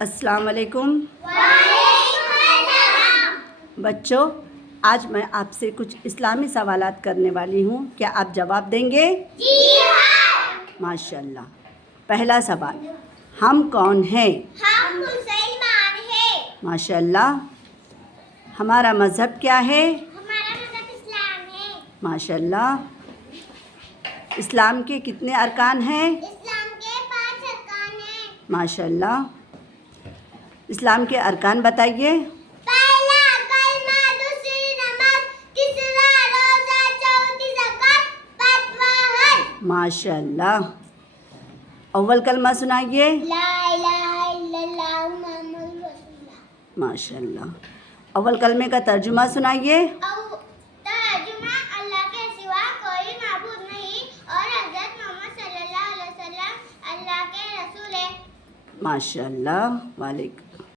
السلام علیکم بچوں، آج میں آپ سے کچھ اسلامی سوالات کرنے والی ہوں. کیا آپ جواب دیں گے؟ جی ہاں. ماشاء اللہ. پہلا سوال، ہم کون ہیں؟ ہم مسلمان ہیں. ماشاء اللہ. ہمارا مذہب کیا ہے؟ ہمارا مذہب اسلام ہے. ماشاء اللہ. اسلام کے کتنے ارکان ہیں؟ اسلام کے 5 ارکان ہیں. ماشاء اللہ. اسلام کے ارکان بتائیے. پہلا کلمہ، دوسری نماز، تیسرا روزہ، چوتھی زکوٰۃ، پانچواں حج. ماشاء اللہ. اول کلمہ سنائیے. لا الہ الا اللہ محمد رسول اللہ. ماشاء اللہ. اول کلمے کا ترجمہ سنائیے. ترجمہ: اللہ کے سوا کوئی معبود نہیں اور حضرت محمد صلی اللہ علیہ وسلم اللہ کے رسول ہیں. ماشاء اللہ. وعلیکم